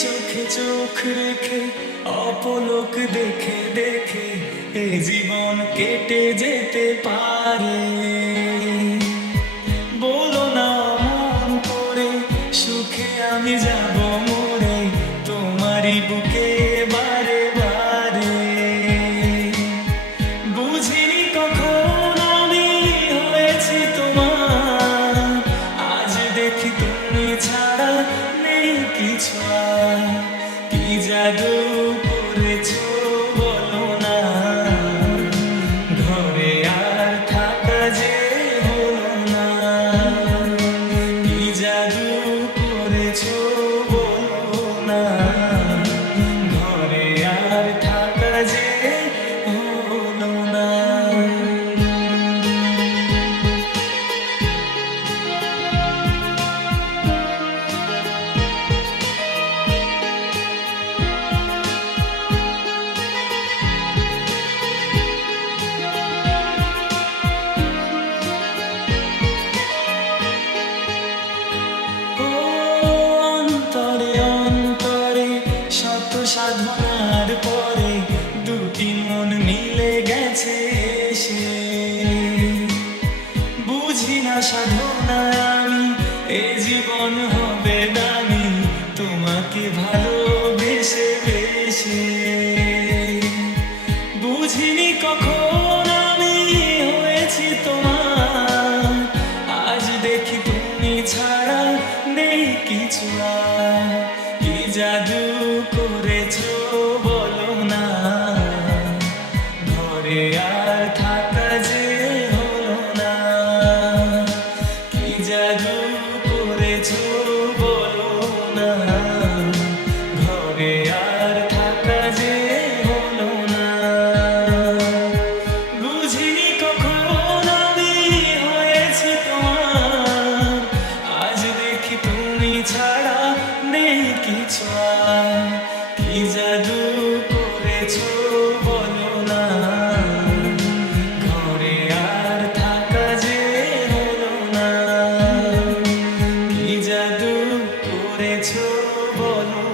চোখে চোখ রেখে, অপলোক দেখে দেখে এ জীবন কেটে যেতে পারে। বলো না মন করে, সুখে আমি যাব মরে, তোমারই বুকে বারে বারে। বুঝিনি কখন আমি হয়েছি তোমার, আজ দেখি তুমি ছাড়া নেই কিছু আর কি গেছে সে বুঝি না আমি এ জীবন হবে দামি। তোমাকে ভালোবেসে বুঝিনি কখন আমি হয়েছি তোমার। আজ দেখি তুমি ছাড়া নেই কিছু কি জাদু গেছো বলো